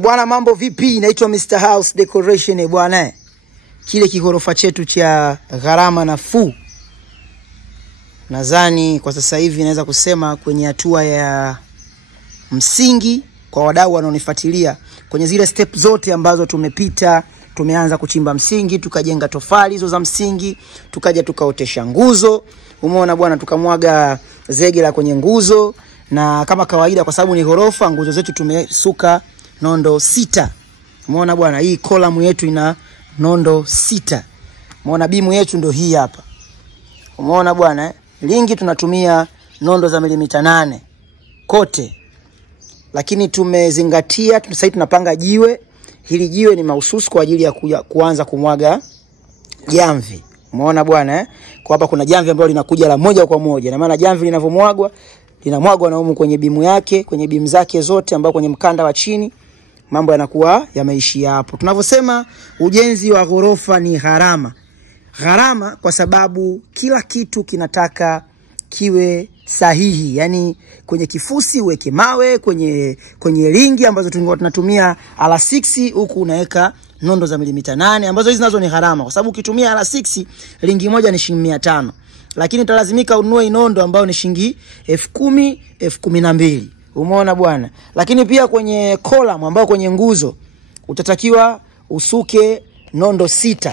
Bwana mambo vipi? Naitwa Mr. House Decoration bwana. Kile kigorofa chetu cha gharama nafuu. Nadhani kwa sasa hivi naweza kusema kwenye hatua ya msingi kwa wadau wanaonifuatilia. Kwenye zile step zote ambazo tumepita, tumeanza kuchimba msingi, tukajenga tofali hizo za msingi, tukaja tukaotesha nguzo. Umeona bwana, tukamwaga zege la kwenye nguzo, na kama kawaida kwa sababu ni ghorofa, nguzo zetu tumesuka nondo 6. Umeona bwana, hii column yetu ina nondo 6. Umeona bimu yetu ndio hii hapa. Umeona bwana, lingi tunatumia nondo za milimita 8 kote. Lakini tumezingatia, sasa tunapanga jiwe. Hili jiwe ni mahususi kwa ajili ya kuanza kumwaga jamvi. Umeona bwana, kwa hapa kuna jamvi ambalo linakuja la moja kwa moja. Na maana jamvi linavomwagwa, linamwagwa na humu kwenye bimu yake, kwenye bimu zake zote ambao kwenye mkanda wa chini, mambo yanakuwa yameishia hapo. Tunavyosema ujenzi wa ghorofa ni gharama. Gharama kwa sababu kila kitu kinataka kiwe sahihi. Yani kwenye kifusi uweke mawe, kwenye lingi ambazo tunatumia R6, huku unaweka nondo za milimita 8 ambazo hizi nazo ni gharama. Kwa sababu ukitumia R6 lingi moja ni shilingi 500. Lakini utalazimika ununue nondo ambayo ni shilingi 10,000, 12,000. Umeona bwana. Lakini pia kwenye column ambao kwenye nguzo utatakiwa usuke nondo 6.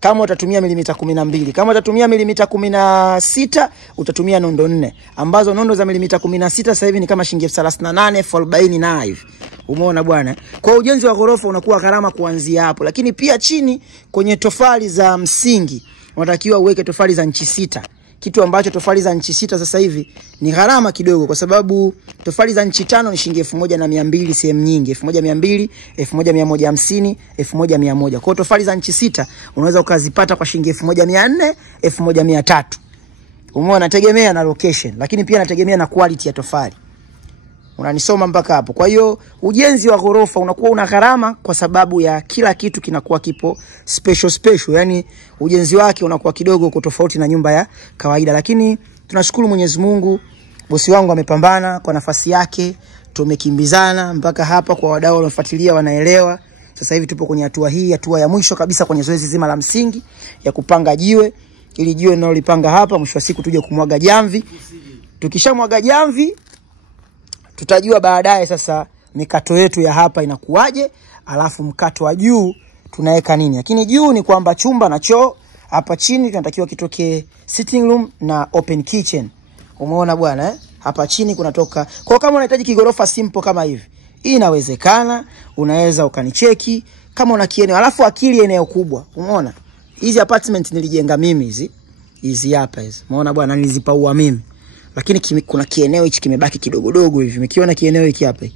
Kama utatumia milimita 12, kama utatumia milimita 16 utatumia nondo 4, ambazo nondo za milimita 16 sasa hivi ni kama shilingi 38, 40 na hivi. Umeona bwana. Kwa ujenzi wa ghorofa unakuwa gharama kuanzia hapo. Lakini pia chini kwenye tofali za msingi unatakiwa uweke tofali za inchi 6. Kitu ambacho tofali za inchi 6 sasa hivi ni gharama kidogo, kwa sababu tofali za inchi 5 ni shilingi 1200 sehemu nyingi, 1200, 1150, 1100. Kwa tofali za inchi 6 unaweza ukazipata kwa shilingi 1400, 1300. Umeona, tegemea na location, lakini pia nategemea na quality ya tofali. Unanisoma mpaka hapo. Kwa hiyo ujenzi wa ghorofa unakuwa una gharama kwa sababu ya kila kitu kinakuwa kipo special. Yani ujenzi wake unakuwa kidogo kutofauti na nyumba ya kawaida. Lakini tunashukuru Mwenyezi Mungu, bosi wangu amepambana kwa nafasi yake, tumekimbizana mpaka hapa. Kwa wadau wanaofuatilia wanaelewa. Sasa hivi tupo kwenye hatua hii, hatua ya mwisho kabisa kwenye zoezi zima la msingi ya kupanga jiwe. Ili jiwe linalolipanga hapa mwisho wa siku tuje kumwaga jamvi. Tukishamwaga jamvi tutajua baadaye sasa mikato yetu ya hapa inakuaje, alafu mkato wa juu tunaweka nini. Lakini juu ni kwamba chumba na choo, hapa chini tunatakiwa kitoke sitting room na open kitchen. Umeona bwana, hapa chini kunatoka. Kwa kama unahitaji kigorofa simple kama hivi, hii inawezekana, unaweza ukanicheki kama una kieneo. Alafu akili eneo kubwa. Umeona? Hizi apartment nilijenga mimi hizi hapa hizi. Umeona bwana, nilizipaua mimi. Lakini kuna kieneo hichi kimebaki kidogodogo hivi. Umekiona kieneo hiki hapa?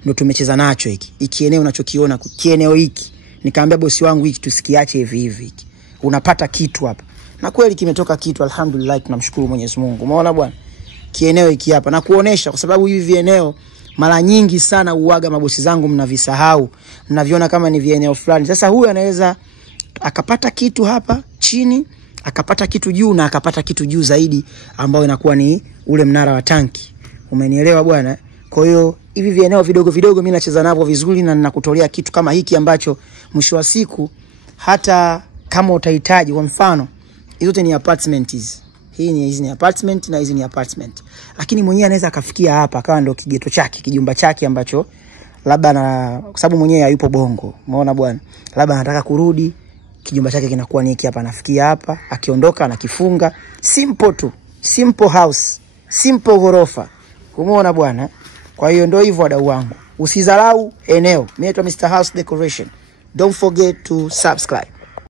Ndio tumecheza nacho hiki. Hiki eneo unachokiona, kieneo hiki. Nikamwambia bosi wangu hiki tusikiache hivi hivi. Unapata kitu hapa. Na kweli kimetoka kitu, alhamdulillah, tunamshukuru Mwenyezi Mungu. Umeona bwana? Kieneo hiki hapa na kuonesha, kwa sababu hivi vieneo mara nyingi sana uaga mabosi zangu mnavisahau. Mnaviona kama ni vieneo fulani. Sasa huyu anaweza akapata kitu hapa chini, akapata kitu juu, na akapata kitu juu zaidi ambao inakuwa ni ule mnara wa tanki. Umenielewa bwana? Kwa hiyo hivi vieneo vidogo vidogo mimi nacheza navyo vizuri, na ninakutolea kitu kama hiki ambacho mwisho wa siku hata kama utahitaji. Kwa mfano hizo zote ni apartments. Hizi ni apartment na hizi ni apartment. Lakini mwenyewe anaweza akafikia hapa akawa ndo kigeto chake, kijumba chake ambacho labda kwa sababu mwenyewe hayupo Bongo. Umeona bwana? Labda anataka kurudi, kijumba chake kinakuwa ni hiki hapa, anafikia hapa, akiondoka anakifunga. Simple tu. Simple house. Simple ghorofa. Umeona bwana? Kwa hiyo ndio hivyo wadau wangu. Usidharau eneo. Mimi naitwa Mr. House Decoration. Don't forget to subscribe.